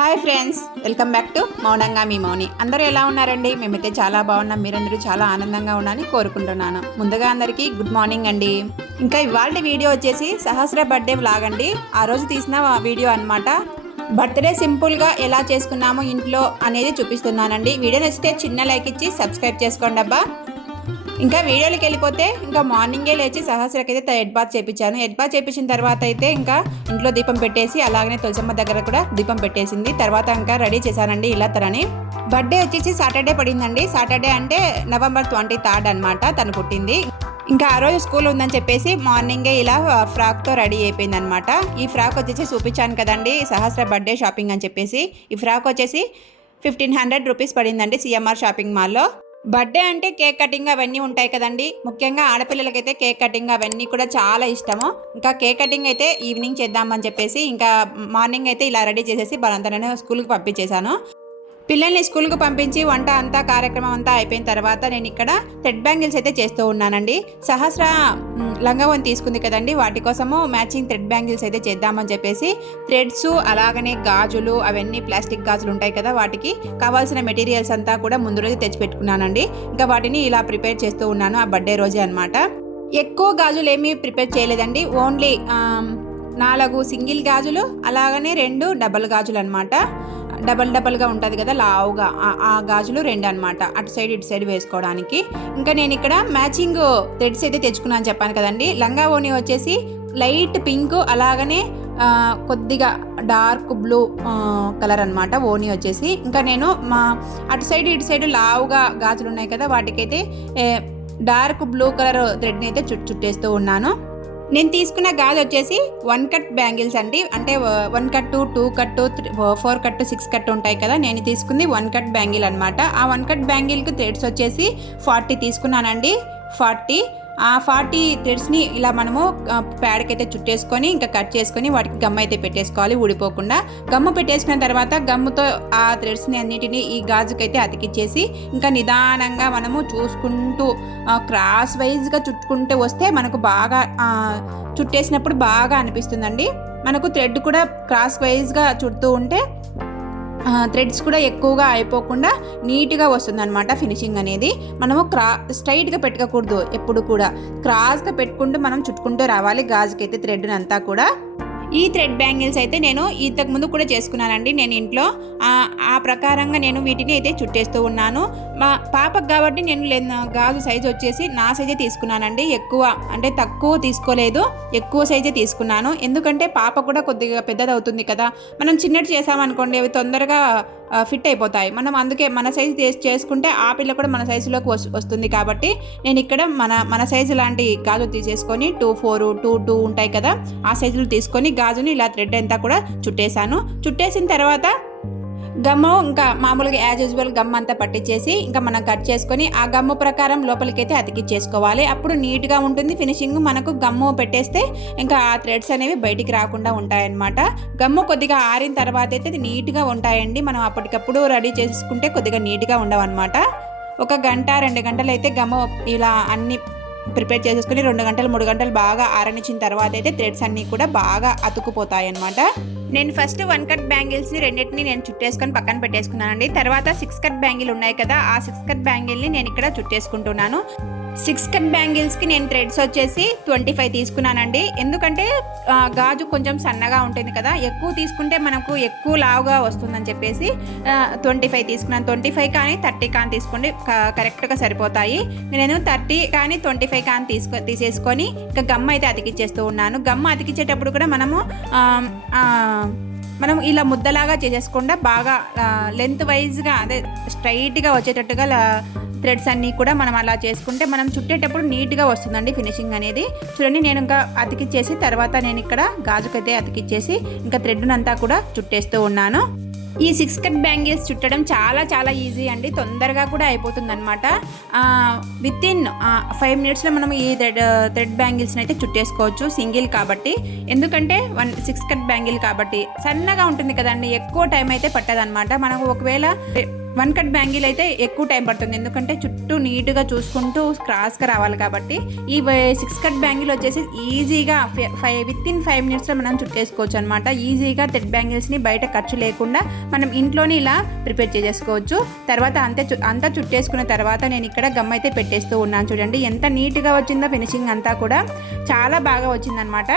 Hi friends, welcome back to మౌనంగా మీ మౌని. అందరూ ఎలా ఉన్నారండి? మేమైతే చాలా బాగున్నాం. మీరందరూ చాలా ఆనందంగా ఉన్నారని కోరుకుంటున్నాను. ముందుగా అందరికీ గుడ్ మార్నింగ్ అండి. ఇంకా ఇవాళ వీడియో వచ్చేసి సహస్ర బర్త్డే వ్లాగ్ అండి. ఆ రోజు తీసిన వీడియో అన్నమాట. బర్త్డే సింపుల్గా ఎలా చేసుకున్నామో ఇంట్లో అనేది చూపిస్తున్నానండి. వీడియో నచ్చితే చిన్న లైక్ ఇచ్చి సబ్స్క్రైబ్ చేసుకోండి అబ్బా. ఇంకా వీడియోకి వెళ్ళిపోతే ఇంకా మార్నింగే లేచి సహస్రకైతే హెడ్ బాత్ చేయించాను. హెడ్ బాత్ చేయించిన తర్వాత అయితే ఇంకా ఇంట్లో దీపం పెట్టేసి అలాగనే తులసమ్మ దగ్గర కూడా దీపం పెట్టేసింది. తర్వాత ఇంకా రెడీ చేశానండి ఇలా తనని. బర్త్డే వచ్చేసి సాటర్డే పడిందండి. సాటర్డే అంటే November 23rd అనమాట తను పుట్టింది. ఇంకా ఆ రోజు స్కూల్ ఉందని చెప్పేసి మార్నింగే ఇలా ఫ్రాక్తో రెడీ అయిపోయింది అనమాట. ఈ ఫ్రాక్ వచ్చేసి చూపించాను కదండి, సహస్ర బర్త్డే షాపింగ్ అని చెప్పేసి. ఈ ఫ్రాక్ వచ్చేసి 1500 రూపీస్ పడిందండి CMR షాపింగ్ మాల్లో. బర్త్డే అంటే కేక్ కటింగ్ అవన్నీ ఉంటాయి కదండి. ముఖ్యంగా ఆడపిల్లలకైతే కేక్ కటింగ్ అవన్నీ కూడా చాలా ఇష్టము. ఇంకా కేక్ కటింగ్ అయితే ఈవినింగ్ చేద్దామని చెప్పేసి ఇంకా మార్నింగ్ అయితే ఇలా రెడీ చేసేసి బలంతనే స్కూల్కి పంపించేశాను. పిల్లల్ని స్కూల్కి పంపించి వంట అంతా కార్యక్రమం అంతా అయిపోయిన తర్వాత నేను ఇక్కడ థ్రెడ్ బ్యాంగిల్స్ అయితే చేస్తూ ఉన్నానండి. సహస్ర లంగావని తీసుకుంది కదండి, వాటి కోసము మ్యాచింగ్ థ్రెడ్ బ్యాంగిల్స్ అయితే చేద్దామని చెప్పేసి థ్రెడ్స్ అలాగనే గాజులు అవన్నీ ప్లాస్టిక్ గాజులు ఉంటాయి కదా, వాటికి కావాల్సిన మెటీరియల్స్ అంతా కూడా ముందు రోజు తెచ్చిపెట్టుకున్నానండి. ఇంకా వాటిని ఇలా ప్రిపేర్ చేస్తూ ఉన్నాను ఆ బర్త్డే రోజే అనమాట. ఎక్కువ గాజులు ఏమీ ప్రిపేర్ చేయలేదండి. ఓన్లీ 4 సింగిల్ గాజులు అలాగనే 2 డబల్ గాజులు అనమాట. డబల్గా ఉంటుంది కదా లావుగా, ఆ గాజులు 2 అనమాట, అటు సైడ్ ఇటు సైడ్ వేసుకోవడానికి. ఇంకా నేను ఇక్కడ మ్యాచింగ్ థ్రెడ్స్ అయితే తెచ్చుకున్నాను చెప్పాను కదండి. లంగా ఓని వచ్చేసి లైట్ పింక్ అలాగనే కొద్దిగా డార్క్ బ్లూ కలర్ అనమాట ఓని వచ్చేసి. ఇంకా నేను అటు సైడ్ ఇటు సైడ్ లావుగా గాజులు ఉన్నాయి కదా, వాటికైతే డార్క్ బ్లూ కలర్ థ్రెడ్ని అయితే చుట్టేస్తూ ఉన్నాను. నేను తీసుకున్న గాజు వచ్చేసి 1 కట్ బ్యాంగిల్స్ అండి. అంటే 1 కట్టు 2 కట్టు 4 కట్టు 6 కట్టు ఉంటాయి కదా, నేను తీసుకుంది 1 కట్ బ్యాంగిల్ అనమాట. ఆ 1 కట్ బ్యాంగిల్కి థ్రెడ్స్ వచ్చేసి 40 తీసుకున్నానండి. 40 థ్రెడ్స్ని ఇలా మనము ప్యాడ్కి చుట్టేసుకొని ఇంకా కట్ చేసుకొని వాటికి గమ్ అయితే పెట్టేసుకోవాలి ఊడిపోకుండా. గమ్ము పెట్టేసుకున్న తర్వాత గమ్ముతో ఆ థ్రెడ్స్ని అన్నిటినీ ఈ గాజుకైతే అతికిచ్చేసి ఇంకా నిదానంగా మనము చూసుకుంటూ క్రాస్ వైజ్గా చుట్టుకుంటూ వస్తే మనకు బాగా చుట్టేసినప్పుడు బాగా అనిపిస్తుందండి. మనకు థ్రెడ్ కూడా క్రాస్ వైజ్గా చుడుతూ ఉంటే థ్రెడ్స్ కూడా ఎక్కువగా అయిపోకుండా నీట్గా వస్తుంది అనమాట ఫినిషింగ్ అనేది. మనము స్ట్రైట్గా పెట్టుకోకూడదు, ఎప్పుడు కూడా క్రాస్గా పెట్టుకుంటూ మనం చుట్టుకుంటూ రావాలి గాజుకైతే థ్రెడ్ని అంతా కూడా. ఈ థ్రెడ్ బ్యాంగిల్స్ అయితే నేను ఇంతకు ముందు కూడా చేసుకున్నానండి నేను ఇంట్లో. ఆ ప్రకారంగా నేను వీటిని అయితే చుట్టేస్తూ ఉన్నాను. మా పాపకు కాబట్టి నేను గాజు సైజు వచ్చేసి నా సైజే తీసుకున్నానండి. ఎక్కువ అంటే తక్కువ తీసుకోలేదు, ఎక్కువ సైజే తీసుకున్నాను. ఎందుకంటే పాప కూడా కొద్దిగా పెద్దది అవుతుంది కదా, మనం చిన్నటి చేసామనుకోండి అవి తొందరగా ఫిట్ అయిపోతాయి. మనం అందుకే మన సైజు చేసుకుంటే ఆ పిల్ల కూడా మన సైజులోకి వస్తుంది. కాబట్టి నేను ఇక్కడ మన సైజు లాంటి గాజు తీసేసుకొని 2, 4, 2, 2 ఉంటాయి కదా, ఆ సైజులు తీసుకొని గాజుని ఇలా థ్రెడ్ అంతా కూడా చుట్టేసాను. చుట్టేసిన తర్వాత గమ్ము ఇంకా మామూలుగా యాజ్ యూజువల్ గమ్ అంతా పట్టించేసి ఇంకా మనం కట్ చేసుకొని ఆ గమ్ము ప్రకారం లోపలికైతే అతికిచ్చేసుకోవాలి. అప్పుడు నీట్గా ఉంటుంది ఫినిషింగ్. మనకు గమ్ము పెట్టేస్తే ఇంకా ఆ థ్రెడ్స్ అనేవి బయటికి రాకుండా ఉంటాయన్నమాట. గమ్ము కొద్దిగా ఆరిన తర్వాత అయితే నీట్గా ఉంటాయండి. మనం అప్పటికప్పుడు రెడీ చేసుకుంటే కొద్దిగా నీట్గా ఉండవన్నమాట. 1 గంట 2 గంటలు అయితే గమ్ము ఇలా అన్ని ప్రిపేర్ చేసేసుకుని 2 గంటలు 3 గంటలు బాగా ఆరనిచ్చిన తర్వాత అయితే థ్రెడ్స్ అన్నీ కూడా బాగా అతుకుపోతాయి అన్నమాట. నేను ఫస్ట్ 1 కట్ బ్యాంగిల్స్ని రెండింటిని నేను చుట్టేసుకొని పక్కన పెట్టేసుకున్నానండి. తర్వాత 6 కట్ బ్యాంగిల్ ఉన్నాయి కదా, ఆ 6 కట్ బ్యాంగిల్ని నేను ఇక్కడ చుట్టేసుకుంటున్నాను. 6 కట్ బ్యాంగిల్స్కి నేను థ్రెడ్స్ వచ్చేసి 25 తీసుకున్నానండి. ఎందుకంటే గాజు కొంచెం సన్నగా ఉంటుంది కదా, ఎక్కువ తీసుకుంటే మనకు ఎక్కువ లావుగా వస్తుందని చెప్పేసి 25 తీసుకున్నాను. 25 కానీ 30 కానీ తీసుకోండి, కరెక్ట్గా సరిపోతాయి. నేను 30 కానీ 25 కానీ తీసేసుకొని ఇంకా గమ్ అయితే అతికిచ్చేస్తూ ఉన్నాను. గమ్ అతికిచ్చేటప్పుడు కూడా మనం ఇలా ముద్దలాగా చేసేసుకుండా బాగా లెంత్ వైజ్గా అదే స్ట్రైట్గా వచ్చేటట్టుగా థ్రెడ్స్ అన్నీ కూడా మనం అలా చేసుకుంటే మనం చుట్టేటప్పుడు నీట్గా వస్తుందండి ఫినిషింగ్ అనేది. చూడండి, నేను ఇంకా అతికిచ్చేసి తర్వాత నేను ఇక్కడ గాజుకైతే అతికిచ్చేసి ఇంకా థ్రెడ్ని అంతా కూడా చుట్టేస్తూ ఉన్నాను. ఈ 6 కట్ బ్యాంగిల్స్ చుట్టడం చాలా చాలా ఈజీ అండి, తొందరగా కూడా అయిపోతుంది అనమాట. వితిన్ 5 మినిట్స్లో మనం ఈ థ్రెడ్ బ్యాంగిల్స్ని అయితే చుట్టేసుకోవచ్చు సింగిల్ కాబట్టి. ఎందుకంటే 6 కట్ బ్యాంగిల్ కాబట్టి సన్నగా ఉంటుంది కదండి, ఎక్కువ టైం అయితే పట్టదనమాట. మనకు ఒకవేళ వన్ కట్ బ్యాంగిల్ అయితే ఎక్కువ టైం పడుతుంది, ఎందుకంటే చుట్టూ నీట్గా చూసుకుంటూ క్రాస్గా రావాలి కాబట్టి. ఈ 6 కట్ బ్యాంగిల్ వచ్చేసి ఈజీగా వితిన్ 5 మినిట్స్లో మనం చుట్టేసుకోవచ్చు అనమాట. ఈజీగా థ్రెడ్ బ్యాంగిల్స్ని బయట ఖర్చు లేకుండా మనం ఇంట్లోనే ఇలా ప్రిపేర్ చేసేసుకోవచ్చు. తర్వాత అంతా చుట్టేసుకున్న తర్వాత నేను ఇక్కడ గమ్ అయితే పెట్టేస్తూ ఉన్నాను. చూడండి ఎంత నీట్గా వచ్చిందో, ఫినిషింగ్ అంతా కూడా చాలా బాగా వచ్చిందనమాట.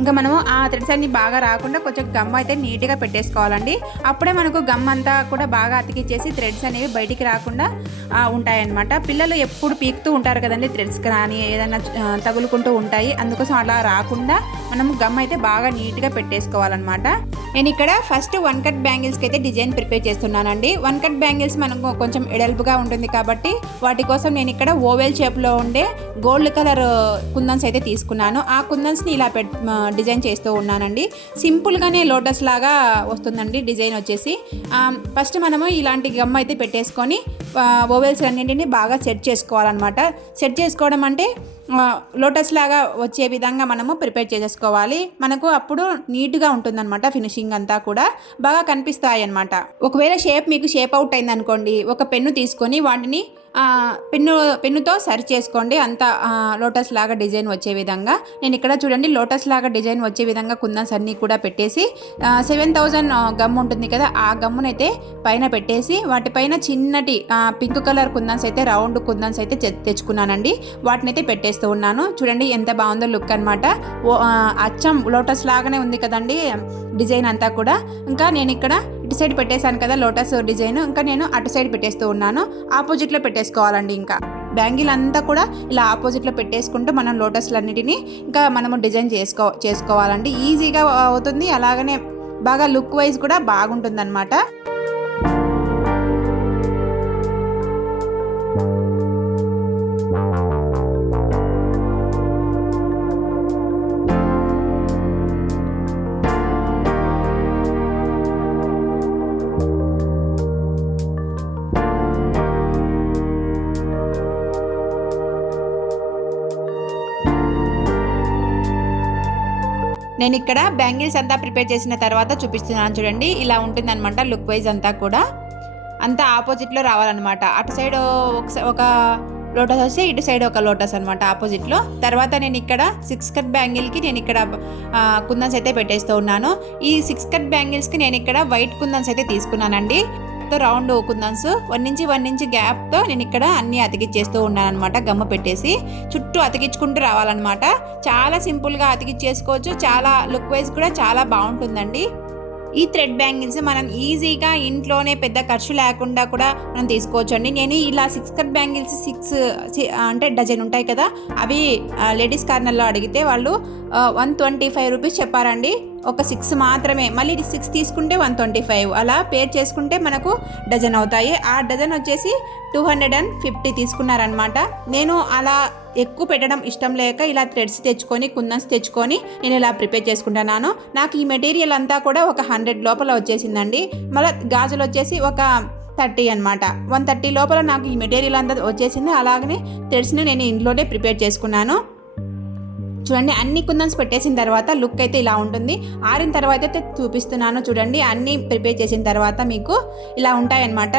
ఇంకా మనము ఆ థ్రెడ్స్ అన్ని బాగా రాకుండా కొంచెం గమ్ అయితే నీట్గా పెట్టేసుకోవాలండి. అప్పుడే మనకు గమ్ అంతా కూడా బాగా అతికిచ్చేసి థ్రెడ్స్ అనేవి బయటికి రాకుండా ఉంటాయన్నమాట. పిల్లలు ఎప్పుడు పీకుతూ ఉంటారు కదండి, థ్రెడ్స్ కానీ ఏదైనా తగులుకుంటూ ఉంటాయి. అందుకోసం అలా రాకుండా మనం గమ్ అయితే బాగా నీట్గా పెట్టేసుకోవాలన్నమాట. నేను ఇక్కడ ఫస్ట్ 1 కట్ బ్యాంగిల్స్కి అయితే డిజైన్ ప్రిపేర్ చేస్తున్నానండి. 1 కట్ బ్యాంగిల్స్ మనకు కొంచెం ఎడల్పుగా ఉంటుంది కాబట్టి వాటి కోసం నేను ఇక్కడ ఓవెల్ షేప్లో ఉండే గోల్డ్ కలర్ కుందన్స్ అయితే తీసుకున్నాను. ఆ కుందన్స్ని ఇలా డిజైన్ చేస్తూ ఉన్నానండి. సింపుల్గానే లోటస్ లాగా వస్తుందండి డిజైన్ వచ్చేసి. ఫస్ట్ మనము ఇలాంటి గమ్ అయితే పెట్టేసుకొని ఓవెల్స్ అన్నింటినీ బాగా సెట్ చేసుకోవాలన్నమాట. సెట్ చేసుకోవడం అంటే లోటస్ లాగా వచ్చే విధంగా మనము ప్రిపేర్ చేసేసుకోవాలి. మనకు అప్పుడు నీట్గా ఉంటుందన్నమాట. ఫినిషింగ్ అంతా కూడా బాగా కనిపిస్తాయి అన్నమాట. ఒకవేళ మీకు షేప్ అవుట్ అయింది అనుకోండి, ఒక పెన్ను తీసుకొని వాటిని పెన్నుతో సరి చేసుకోండి, అంత లోటస్ లాగా డిజైన్ వచ్చే విధంగా. నేను ఇక్కడ చూడండి లోటస్ లాగా డిజైన్ వచ్చే విధంగా కుందన్స్ అన్నీ కూడా పెట్టేసి 7000 గమ్ ఉంటుంది కదా, ఆ గమ్మునైతే పైన పెట్టేసి వాటిపైన చిన్నటి పింక్ కలర్ కుందన్స్ అయితే, రౌండ్ కుందన్స్ అయితే తెచ్చుకున్నానండి. వాటిని అయితే పెట్టేస్తూ ఉన్నాను. చూడండి ఎంత బాగుందో లుక్ అనమాట. అచ్చం లోటస్ లాగానే ఉంది కదండి డిజైన్ అంతా కూడా. ఇంకా నేను ఇక్కడ ఇటు సైడ్ పెట్టేశాను కదా లోటస్ డిజైన్, ఇంకా నేను అటు సైడ్ పెట్టేస్తూ ఉన్నాను. ఆపోజిట్లో పెట్టేసుకోవాలండి. ఇంకా బ్యాంగిల్ అంతా కూడా ఇలా ఆపోజిట్లో పెట్టేసుకుంటూ మనం లోటస్లన్నిటినీ ఇంకా మనము డిజైన్ చేసుకోవాలండి. ఈజీగా అవుతుంది, అలాగనే బాగా లుక్ వైజ్ కూడా బాగుంటుందన్నమాట. నేను ఇక్కడ బ్యాంగిల్స్ అంతా ప్రిపేర్ చేసిన తర్వాత చూపిస్తున్నాను చూడండి. ఇలా ఉంటుందన్నమాట లుక్ వైజ్ అంతా కూడా. అంతా ఆపోజిట్లో రావాలన్నమాట. అటు సైడ్ ఒక లోటస్ వస్తే ఇటు సైడ్ ఒక లోటస్ అనమాట ఆపోజిట్లో. తర్వాత నేను ఇక్కడ 6 కట్ బ్యాంగిల్కి నేను ఇక్కడ కుందన్స్ అయితే పెట్టేస్తూ ఉన్నాను. ఈ 6 కట్ బ్యాంగిల్స్కి నేను ఇక్కడ వైట్ కుందన్స్ అయితే తీసుకున్నానండి. రౌండ్ కుందన్స్ 1 ఇంచ్ గ్యాప్తో నేను ఇక్కడ అన్ని అతికిచ్చేస్తూ ఉన్నాను అనమాట. గమ్మ పెట్టేసి చుట్టూ అతికించుకుంటూ రావాలన్నమాట. చాలా సింపుల్గా అతికిచ్చేసుకోవచ్చు. చాలా లుక్ వైజ్ కూడా చాలా బాగుంటుందండి. ఈ థ్రెడ్ బ్యాంగిల్స్ మనం ఈజీగా ఇంట్లోనే పెద్ద ఖర్చు లేకుండా కూడా మనం తీసుకోవచ్చు అండి. నేను ఇలా 6 కట్ బ్యాంగిల్స్ 6 అంటే డజన్ ఉంటాయి కదా, అవి లేడీస్ కార్నర్లో అడిగితే వాళ్ళు 125 రూపీస్ చెప్పారండి. ఒక 6 మాత్రమే. మళ్ళీ 6 తీసుకుంటే 125, అలా పేర్ చేసుకుంటే మనకు డజన్ అవుతాయి. ఆ డజన్ వచ్చేసి 250 తీసుకున్నారనమాట. నేను అలా ఎక్కువ పెట్టడం ఇష్టం లేక ఇలా థ్రెడ్స్ తెచ్చుకొని కుందన్స్ తెచ్చుకొని నేను ఇలా ప్రిపేర్ చేసుకుంటున్నాను. నాకు ఈ మెటీరియల్ అంతా కూడా ఒక 100 లోపల వచ్చేసిందండి. మళ్ళీ గాజులు వచ్చేసి ఒక 30 అనమాట. 130 లోపల నాకు ఈ మెటీరియల్ అంతా వచ్చేసింది. అలాగనే థ్రెడ్స్ని నేను ఇంట్లోనే ప్రిపేర్ చేసుకున్నాను. చూడండి అన్ని కుందన్స్ పెట్టేసిన తర్వాత లుక్ అయితే ఇలా ఉంటుంది. ఆరిన తర్వాత అయితే చూపిస్తున్నాను చూడండి. అన్నీ ప్రిపేర్ చేసిన తర్వాత మీకు ఇలా ఉంటాయన్నమాట.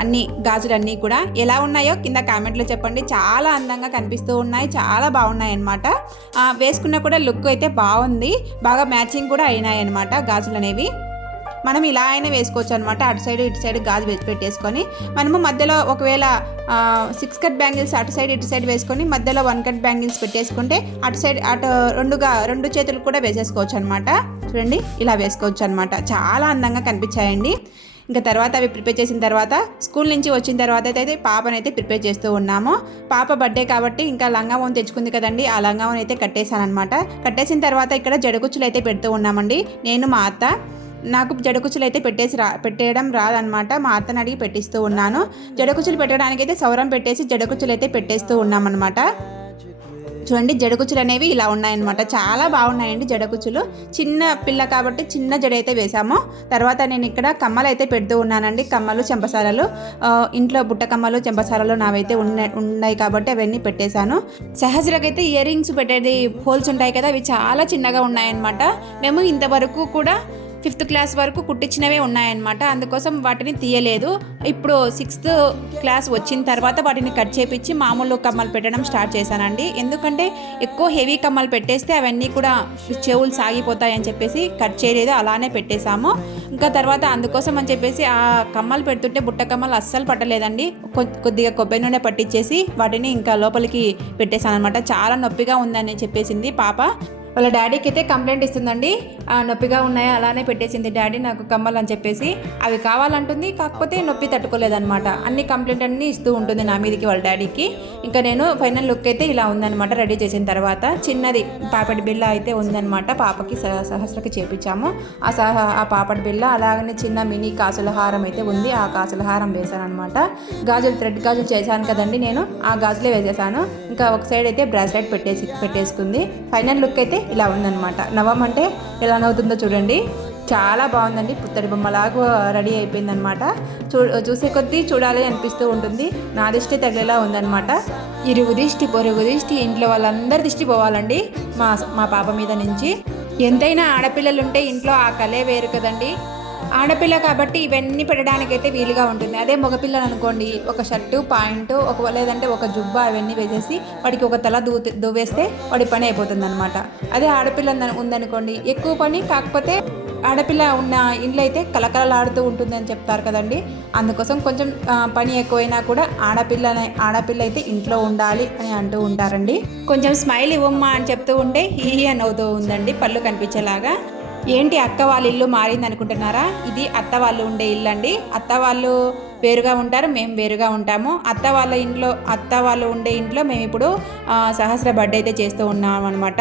అన్ని గాజులన్నీ కూడా ఎలా ఉన్నాయో కింద కామెంట్లో చెప్పండి. చాలా అందంగా కనిపిస్తూ ఉన్నాయి, చాలా బాగున్నాయి అన్నమాట. వేసుకున్న కూడా లుక్ అయితే బాగుంది, బాగా మ్యాచింగ్ కూడా అయినాయి అన్నమాట గాజులు అనేవి. మనం ఇలా అయినా వేసుకోవచ్చు అనమాట. అటు సైడ్ ఇటు సైడ్ గాజు పెట్టేసుకొని మనము మధ్యలో ఒకవేళ 6 కట్ బ్యాంగిల్స్ అటు సైడ్ ఇటు సైడ్ వేసుకొని మధ్యలో 1 కట్ బ్యాంగిల్స్ పెట్టేసుకుంటే అటు సైడ్ అటు రెండు చేతులు కూడా వేసేసుకోవచ్చు అనమాట. చూడండి ఇలా వేసుకోవచ్చు అనమాట. చాలా అందంగా కనిపించాయండి. ఇంకా తర్వాత అవి ప్రిపేర్ చేసిన తర్వాత స్కూల్ నుంచి వచ్చిన తర్వాత అయితే పాపనైతే ప్రిపేర్ చేస్తూ ఉన్నాము. పాప బర్త్డే కాబట్టి ఇంకా లంగావోన్ తెచ్చుకుంది కదండి, ఆ లంగావోన్ అయితే కట్టేశాను అనమాట. కట్టేసిన తర్వాత ఇక్కడ జడకుచ్చులు అయితే పెడుతూ ఉన్నామండి. నేను మా అత్త, నాకు జడకుచ్చులు అయితే పెట్టేయడం రాదనమాట. మా అత్తని అడిగి పెట్టిస్తూ ఉన్నాను. జడకుచ్చులు పెట్టడానికి అయితే సౌరం పెట్టేసి జడకుచ్చులు అయితే పెట్టేస్తూ ఉన్నామన్నమాట. చూడండి జడకుచ్చులు అనేవి ఇలా ఉన్నాయన్నమాట. చాలా బాగున్నాయండి జడకుచ్చులు. చిన్న పిల్ల కాబట్టి చిన్న జడ అయితే వేసాము. తర్వాత నేను ఇక్కడ కమ్మలు అయితే పెడుతూ ఉన్నానండి. కమ్మలు చెంపసారలు ఇంట్లో బుట్ట కమ్మలు చెంపసారలు నావైతే ఉన్నాయి కాబట్టి అవన్నీ పెట్టేశాను. సహజరకైతే ఇయర్ రింగ్స్ పెట్టేది హోల్స్ ఉంటాయి కదా, అవి చాలా చిన్నగా ఉన్నాయన్నమాట. మేము ఇంతవరకు కూడా 5th క్లాస్ వరకు కుట్టించినవే ఉన్నాయన్నమాట. అందుకోసం వాటిని తీయలేదు. ఇప్పుడు 6th క్లాస్ వచ్చిన తర్వాత వాటిని కట్ చేపించి మామూలు కమ్మలు పెట్టడం స్టార్ట్ చేశానండి. ఎందుకంటే ఎక్కువ హెవీ కమ్మలు పెట్టేస్తే అవన్నీ కూడా చెవులు సాగిపోతాయని చెప్పేసి కట్ చేయలేదు, అలానే పెట్టేశాము. ఇంకా తర్వాత అందుకోసం అని చెప్పేసి ఆ కమ్మలు పెడుతుంటే బుట్ట కమ్మలు అస్సలు పట్టలేదండి. కొద్దిగా కొబ్బరి నూనె పట్టించేసి వాటిని ఇంకా లోపలికి పెట్టేశాను అనమాట. చాలా నొప్పిగా ఉందని చెప్పేసింది పాప. వాళ్ళ డాడీకి అయితే కంప్లైంట్ ఇస్తుందండి, నొప్పిగా ఉన్నాయా అలానే పెట్టేసింది డాడీ నాకు కమ్మలు అని చెప్పేసి. అవి కావాలంటుంది, కాకపోతే నొప్పి తట్టుకోలేదనమాట. అన్ని కంప్లైంట్ అన్నీ ఇస్తూ ఉంటుంది నా మీదకి వాళ్ళ డాడీకి. ఇంకా నేను ఫైనల్ లుక్ అయితే ఇలా ఉందనమాట. రెడీ చేసిన తర్వాత చిన్నది పాపడి బిళ్ళ అయితే ఉందనమాట. పాపకి సహస్రకి చేపించాము. ఆ పాపడి బిళ్ళ, అలాగనే చిన్న మినీ కాసుల హారం అయితే ఉంది. ఆ కాసుల హారం వేసాను అనమాట. థ్రెడ్ గాజులు చేశాను కదండి నేను, ఆ గాజులే వేసేసాను. ఇంకా ఒక సైడ్ అయితే బ్రాస్లెట్ పెట్టేసుకుంది. ఫైనల్ లుక్ అయితే ఇలా ఉందన్నమాట. నవం అంటే ఎలా నవ్వుతుందో చూడండి, చాలా బాగుందండి. పుత్తడి బొమ్మలాగా రెడీ అయిపోయిందనమాట. చూసే కొద్దీ చూడాలి అనిపిస్తూ ఉంటుంది. నా దిష్టి తగిలేలా ఉందనమాట. ఇరుగు దిష్టి పొరుగు దిష్టి ఇంట్లో వాళ్ళందరి దిష్టి పోవాలండి మా పాప మీద నుంచి. ఎంతైనా ఆడపిల్లలు ఉంటే ఇంట్లో ఆ కలే వేరు కదండి. ఆడపిల్ల కాబట్టి ఇవన్నీ పెట్టడానికైతే వీలుగా ఉంటుంది. అదే మగపిల్లలు అనుకోండి, ఒక షర్టు పాయింట్ లేదంటే ఒక జుబ్బా అవన్నీ వేసేసి వాడికి ఒక తల దువ్వేస్తే వాడి పని అయిపోతుంది అనమాట. అదే ఆడపిల్ల ఉందనుకోండి ఎక్కువ పని, కాకపోతే ఆడపిల్ల ఉన్న ఇంట్లో అయితే కలకలలాడుతూ ఉంటుందని చెప్తారు కదండి. అందుకోసం కొంచెం పని ఎక్కువైనా కూడా ఆడపిల్ల అయితే ఇంట్లో ఉండాలి అని అంటూ ఉంటారండి. కొంచెం స్మైల్ ఇవ్వమ్మా అని చెప్తూ ఉంటే హీ అని అవుతూ ఉందండి, పళ్ళు కనిపించేలాగా. ఏంటి అక్క వాళ్ళ ఇల్లు మారింది అనుకుంటున్నారా? ఇది అత్త వాళ్ళు ఉండే ఇల్లు అండి. అత్త వాళ్ళు వేరుగా ఉంటారు, మేము వేరుగా ఉంటాము. అత్త వాళ్ళు ఉండే ఇంట్లో మేము ఇప్పుడు సహస్ర బర్త్డే అయితే చేస్తూ ఉన్నాం అనమాట.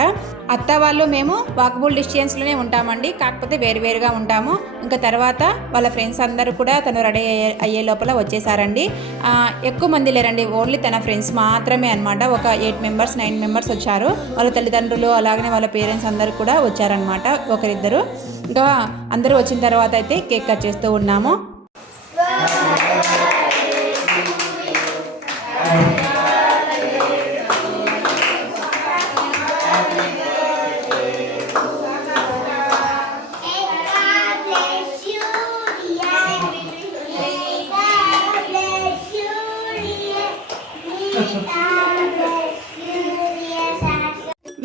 అత్త వాళ్ళు మేము వాకబుల్ డిస్టెన్స్లోనే ఉంటామండి, కాకపోతే వేరువేరుగా ఉంటాము. ఇంకా తర్వాత వాళ్ళ ఫ్రెండ్స్ అందరూ కూడా తను రెడీ అయ్యే లోపల వచ్చేసారండి. ఎక్కువ మంది లేరండి, ఓన్లీ తన ఫ్రెండ్స్ మాత్రమే అనమాట. ఒక 8 మెంబర్స్ 9 మెంబర్స్ వచ్చారు. వాళ్ళ తల్లిదండ్రులు అలాగనే వాళ్ళ పేరెంట్స్ అందరూ కూడా వచ్చారనమాట, ఒకరిద్దరు. ఇంకా అందరూ వచ్చిన తర్వాత అయితే కేక్ కట్ చేస్తూ ఉన్నాము.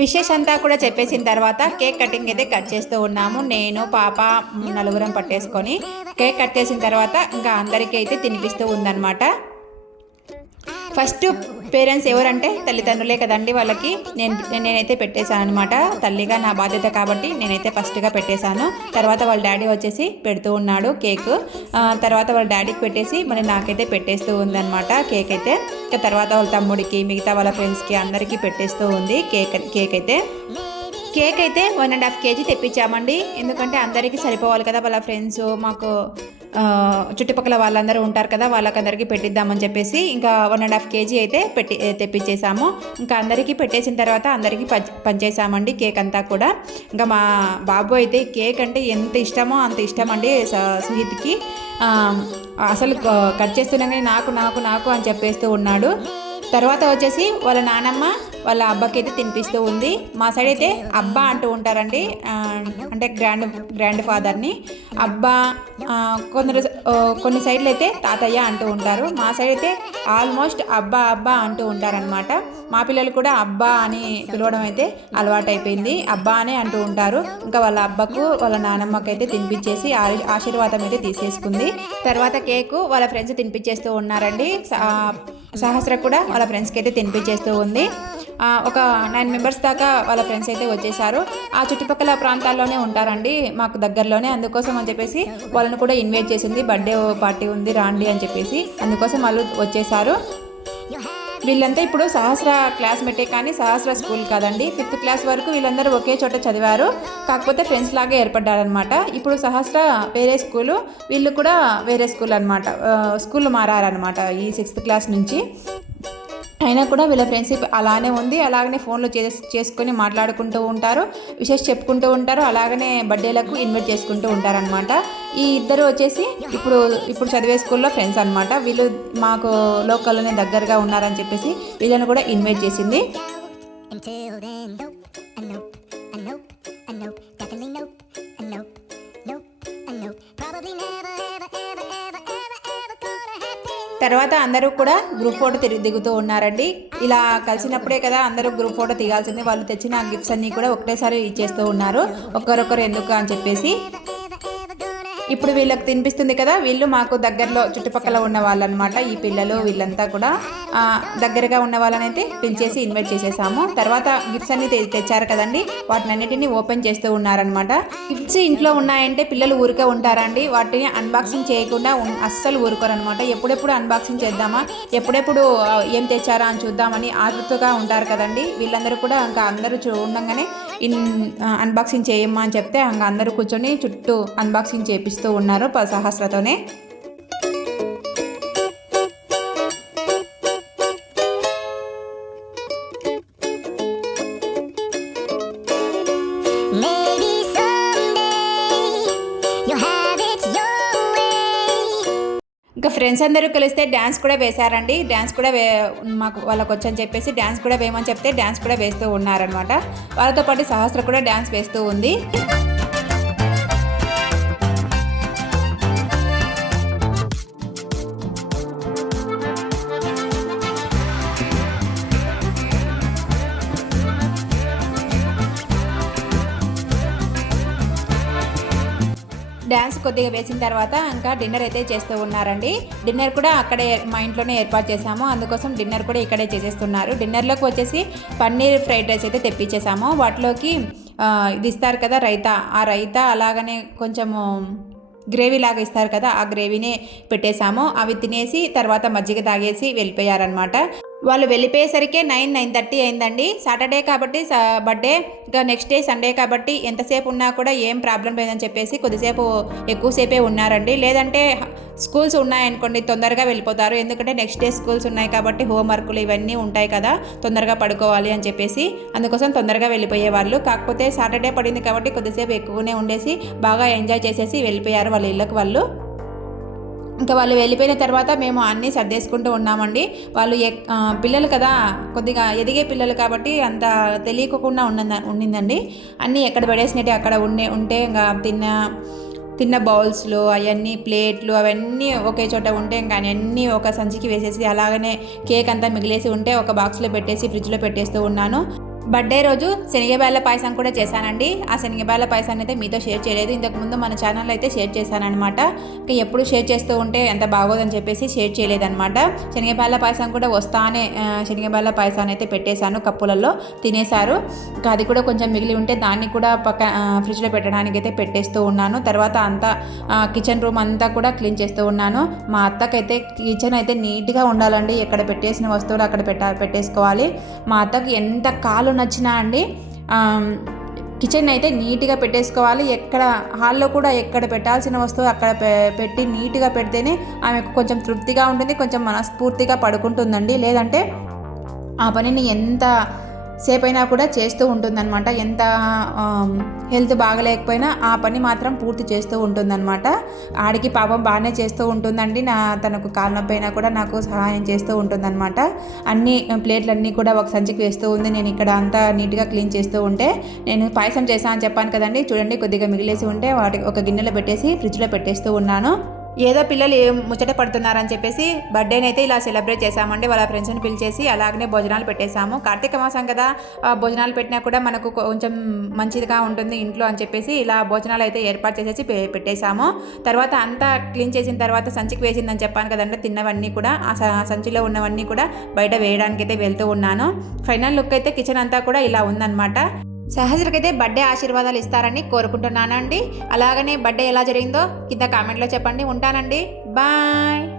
విషెస్ అంతా కూడా చెప్పేసిన తర్వాత కేక్ కటింగ్ అయితే కట్ చేస్తూ ఉన్నాము. నేను పాప నలుగురం పట్టేసుకొని కేక్ కట్ చేసిన తర్వాత ఇంకా అందరికీ అయితే తినిపిస్తూ ఉందన్నమాట. ఫస్ట్ పేరెంట్స్ ఎవరంటే తల్లిదండ్రులే కదండి, వాళ్ళకి నేనైతే పెట్టేశాను అనమాట. తల్లిగా నా బాధ్యత కాబట్టి నేనైతే ఫస్ట్గా పెట్టేశాను. తర్వాత వాళ్ళ డాడీ వచ్చేసి పెడుతూ ఉన్నాడు కేక్. తర్వాత వాళ్ళ డాడీకి పెట్టేసి మరి నాకైతే పెట్టేస్తూ ఉందన్నమాట కేక్ అయితే. ఇంకా తర్వాత వాళ్ళ తమ్ముడికి, మిగతా వాళ్ళ ఫ్రెండ్స్కి అందరికీ పెట్టేస్తూ ఉంది కేక్ అయితే. కేక్ అయితే 1.5 kg తెప్పించామండి. ఎందుకంటే అందరికీ సరిపోవాలి కదా, వాళ్ళ ఫ్రెండ్స్ మాకు చుట్టుపక్కల వాళ్ళందరూ ఉంటారు కదా, వాళ్ళకందరికీ పెట్టిద్దామని చెప్పేసి ఇంకా 1.5 kg అయితే తెప్పించేసాము. ఇంకా అందరికీ పెట్టేసిన తర్వాత అందరికీ పంచేసామండి కేక్ అంతా కూడా. ఇంకా మా బాబు అయితే కేక్ అంటే ఎంత ఇష్టమో అంత ఇష్టం అండి సుహిత్కి. అసలు కట్ చేస్తున్నానే నాకు నాకు నాకు అని చెప్పేస్తూ ఉన్నాడు. తర్వాత వచ్చేసి వాళ్ళ నానమ్మ వాళ్ళ అబ్బాకి అయితే తినిపిస్తూ ఉంది. మా సైడ్ అయితే అబ్బా అంటూ ఉంటారండి, అంటే గ్రాండ్ ఫాదర్ని అబ్బా. కొన్ని సైడ్లు అయితే తాతయ్య అంటూ ఉంటారు. మా సైడ్ అయితే ఆల్మోస్ట్ అబ్బా అబ్బా అంటూ ఉంటారనమాట. మా పిల్లలు కూడా అబ్బా అని పిలవడం అయితే అలవాటు అయిపోయింది, అబ్బా అనే అంటూ ఉంటారు. ఇంకా వాళ్ళ అబ్బకు వాళ్ళ నానమ్మకి అయితే తినిపించేసి ఆశీర్వాదం అయితే తీసేసుకుంది. తర్వాత కేకు వాళ్ళ ఫ్రెండ్స్ తినిపించేస్తూ ఉన్నారండి. సహస్ర కూడా వాళ్ళ ఫ్రెండ్స్కి అయితే తినిపించేస్తూ ఉంది. ఒక 9 మెంబర్స్ దాకా వాళ్ళ ఫ్రెండ్స్ అయితే వచ్చేసారు. ఆ చుట్టుపక్కల ప్రాంతాల్లోనే ఉంటారండి, మాకు దగ్గరలోనే. అందుకోసం అని చెప్పేసి వాళ్ళని కూడా ఇన్వైట్ చేసింది, బర్త్డే పార్టీ ఉంది రాండి అని చెప్పేసి. అందుకోసం వాళ్ళు వచ్చేసారు. వీళ్ళంతా ఇప్పుడు సహస్ర క్లాస్మేటే కానీ సహస్ర స్కూల్ కాదండి. 5th క్లాస్ వరకు వీళ్ళందరూ ఒకే చోట చదివారు, కాకపోతే ఫ్రెండ్స్ లాగే ఏర్పడ్డారనమాట. ఇప్పుడు సహస్ర వేరే స్కూలు, వీళ్ళు కూడా వేరే స్కూల్ అనమాట. స్కూల్ మారారనమాట ఈ 6th క్లాస్ నుంచి. అయినా కూడా వీళ్ళ ఫ్రెండ్షిప్ అలానే ఉంది. అలాగనే ఫోన్లో చేసుకొని మాట్లాడుకుంటూ ఉంటారు, విషెస్ చెప్పుకుంటూ ఉంటారు. అలాగనే బర్త్డేలకు ఇన్వైట్ చేసుకుంటూ ఉంటారనమాట. ఈ ఇద్దరు వచ్చేసి ఇప్పుడు చదివే స్కూల్లో ఫ్రెండ్స్ అనమాట. వీళ్ళు మాకు లోకల్లోనే దగ్గరగా ఉన్నారని చెప్పేసి వీళ్ళని కూడా ఇన్వైట్ చేసింది. తర్వాత అందరూ కూడా గ్రూప్ ఫోటో దిగుతూ ఉన్నారండి. ఇలా కలిసినప్పుడే కదా అందరూ గ్రూప్ ఫోటో దిగాల్సింది. వాళ్ళు తెచ్చిన గిఫ్ట్స్ అన్నీ కూడా ఒకటేసారి ఇచ్చేస్తూ ఉన్నారు, ఒక్కరొక్కరు ఎందుకు అని చెప్పేసి. ఇప్పుడు వీళ్ళకి తినిపిస్తుంది కదా, వీళ్ళు మాకు దగ్గరలో చుట్టుపక్కల ఉన్న వాళ్ళు అనమాట. ఈ పిల్లలు వీళ్ళంతా కూడా దగ్గరగా ఉన్న వాళ్ళని అయితే పిలిచేసి ఇన్వైట్ చేసేసాము. తర్వాత గిఫ్ట్స్ అన్ని తెచ్చారు కదండి, వాటిని అన్నిటిని ఓపెన్ చేస్తూ ఉన్నారనమాట. గిఫ్ట్స్ ఇంట్లో ఉన్నాయంటే పిల్లలు ఊరికే ఉంటారండి, వాటిని అన్బాక్సింగ్ చేయకుండా అస్సలు ఊరుకోరనమాట. ఎప్పుడెప్పుడు అన్బాక్సింగ్ చేద్దామా, ఎప్పుడెప్పుడు ఏం తెచ్చారా అని చూద్దామని ఆతృతగా ఉంటారు కదండి. వీళ్ళందరూ కూడా ఇంకా అందరూ ఉండగానే అన్బాక్సింగ్ చేయమ్మా అని చెప్తే ఇంకా అందరూ కూర్చొని చుట్టూ అన్బాక్సింగ్ చేపిస్తూ ఉన్నారు సహస్రతోనే. ఇంకా ఫ్రెండ్స్ అందరూ కలిస్తే డ్యాన్స్ కూడా వేశారండి. డ్యాన్స్ కూడా మాకు వాళ్ళకి వచ్చని చెప్పేసి డ్యాన్స్ కూడా వేయమని చెప్తే డ్యాన్స్ కూడా వేస్తూ ఉన్నారనమాట. వాళ్ళతో పాటు సహస్ర కూడా డ్యాన్స్ వేస్తూ ఉంది. డ్యాన్స్ కొద్దిగా వేసిన తర్వాత ఇంకా డిన్నర్ అయితే చేస్తూ ఉన్నారండి. డిన్నర్ కూడా అక్కడే మా ఇంట్లోనే ఏర్పాటు చేసాము, అందుకోసం డిన్నర్ కూడా ఇక్కడే చేసేస్తున్నారు. డిన్నర్లోకి వచ్చేసి పన్నీర్ ఫ్రైడ్ రైస్ అయితే తెప్పించేసాము. వాటిలోకి ఇది ఇస్తారు కదా రైతా, ఆ రైతా అలాగనే కొంచెము గ్రేవీ లాగా ఇస్తారు కదా, ఆ గ్రేవీనే పెట్టేశాము. అవి తినేసి తర్వాత మజ్జిగ తాగేసి వెళ్ళిపోయారనమాట. వాళ్ళు వెళ్ళిపోయేసరికి 9-9:30 అయిందండి. సాటర్డే కాబట్టి బర్త్డే, ఇంకా నెక్స్ట్ డే సండే కాబట్టి ఎంతసేపు ఉన్నా కూడా ఏం ప్రాబ్లం లేదని చెప్పేసి కొద్దిసేపు ఎక్కువసేపే ఉన్నారండి. లేదంటే స్కూల్స్ ఉన్నాయనుకోండి తొందరగా వెళ్ళిపోతారు, ఎందుకంటే నెక్స్ట్ డే స్కూల్స్ ఉన్నాయి కాబట్టి హోంవర్క్లు ఇవన్నీ ఉంటాయి కదా, తొందరగా పడుకోవాలి అని చెప్పేసి అందుకోసం తొందరగా వెళ్ళిపోయేవాళ్ళు. కాకపోతే సాటర్డే పడింది కాబట్టి కొద్దిసేపు ఎక్కువనే ఉండేసి బాగా ఎంజాయ్ చేసేసి వెళ్ళిపోయారు వాళ్ళ ఇళ్ళకి వాళ్ళు. ఇంకా వాళ్ళు వెళ్ళిపోయిన తర్వాత మేము అన్నీ సర్దేసుకుంటూ ఉన్నామండి. వాళ్ళు పిల్లలు కదా, కొద్దిగా ఎదిగే పిల్లలు కాబట్టి అంత తెలియకుండా ఉండిందండి. అన్నీ ఎక్కడ పడేసినట్టు అక్కడ ఉంటే ఇంకా తిన్న బౌల్స్లో అవన్నీ ప్లేట్లు అవన్నీ ఒకే చోట ఉంటే ఇంకా అన్నీ ఒక సంచికి వేసేసి అలాగనే కేక్ అంతా మిగిలేసి ఉంటే ఒక బాక్స్లో పెట్టేసి ఫ్రిడ్జ్లో పెట్టేస్తూ ఉన్నాను. బర్త్డే రోజు శనగబాల పాయసం కూడా చేశానండి. ఆ శనగబాల పాయసాన్ని అయితే మీతో షేర్ చేయలేదు, ఇంతకుముందు మన ఛానల్ అయితే షేర్ చేశానమాట. ఇంకా ఎప్పుడు షేర్ చేస్తూ ఉంటే ఎంత బాగోదని చెప్పేసి షేర్ చేయలేదన్నమాట. శనగబాల పాయసం కూడా వస్తానే శనగబాల పాయసాన్ని అయితే పెట్టేశాను, కప్పులలో తినేశారు. ఇంకా అది కూడా కొంచెం మిగిలి ఉంటే దాన్ని కూడా ఫ్రిడ్జ్లో పెట్టడానికి అయితే పెట్టేస్తూ ఉన్నాను. తర్వాత అంతా కిచెన్ రూమ్ అంతా కూడా క్లీన్ చేస్తూ ఉన్నాను. మా అత్తకైతే కిచెన్ అయితే నీట్గా ఉండాలండి, ఎక్కడ పెట్టేసిన వస్తువులు అక్కడ పెట్టేసుకోవాలి. మా అత్తకి ఎంత కాలు నచ్చినా అండి కిచెన్ అయితే నీట్గా పెట్టేసుకోవాలి. ఎక్కడ హాల్లో కూడా ఎక్కడ పెట్టాల్సిన వస్తువు అక్కడ పెట్టి నీట్గా పెడితేనే ఆమెకు కొంచెం తృప్తిగా ఉంటుంది, కొంచెం మనస్ఫూర్తిగా పడుకుంటుందండి. లేదంటే ఆ పనిని ఎంత సేపైనా కూడా చేస్తూ ఉంటుందన్నమాట. ఎంత హెల్త్ బాగలేకపోయినా ఆ పని మాత్రం పూర్తి చేస్తూ ఉంటుందన్నమాట. ఆడికి పాపం బాగానే చేస్తూ ఉంటుందండి, తనకు కాలు నొప్పి అయినా కూడా నాకు సహాయం చేస్తూ ఉంటుందన్నమాట. అన్ని ప్లేట్లన్నీ కూడా ఒక సంచికి వేస్తూ ఉంది. నేను ఇక్కడ అంతా నీట్గా క్లీన్ చేస్తూ ఉంటే, నేను పాయసం చేశాను అని చెప్పాను కదండి, చూడండి కొద్దిగా మిగిలేసి ఉంటే వాటి ఒక గిన్నెలో పెట్టేసి ఫ్రిడ్జ్లో పెట్టేస్తూ ఉన్నాను. ఏదో పిల్లలు ముచ్చట పడుతున్నారని చెప్పేసి బర్త్డేని అయితే ఇలా సెలబ్రేట్ చేశామండి. వాళ్ళ ఫ్రెండ్స్ని పిలిచేసి అలాగనే భోజనాలు పెట్టేశాము. కార్తీక మాసం కదా, భోజనాలు పెట్టినా కూడా మనకు కొంచెం మంచిదిగా ఉంటుంది ఇంట్లో అని చెప్పేసి ఇలా భోజనాలు అయితే ఏర్పాటు చేసేసి పెట్టేశాము. తర్వాత అంతా క్లీన్ చేసిన తర్వాత సంచికి వేసిందని చెప్పాను కదండి, తిన్నవన్నీ కూడా ఆ సంచిలో ఉన్నవన్నీ కూడా బయట వేయడానికి అయితే వెళ్తూ ఉన్నాను. ఫైనల్ లుక్ అయితే కిచెన్ అంతా కూడా ఇలా ఉందన్నమాట. సహస్రకైతే బర్త్డే ఆశీర్వాదాలు ఇస్తారని కోరుకుంటున్నానండి. అలాగనే బర్త్డే ఎలా జరిగిందో కింద కామెంట్లో చెప్పండి. ఉంటానండి, బాయ్.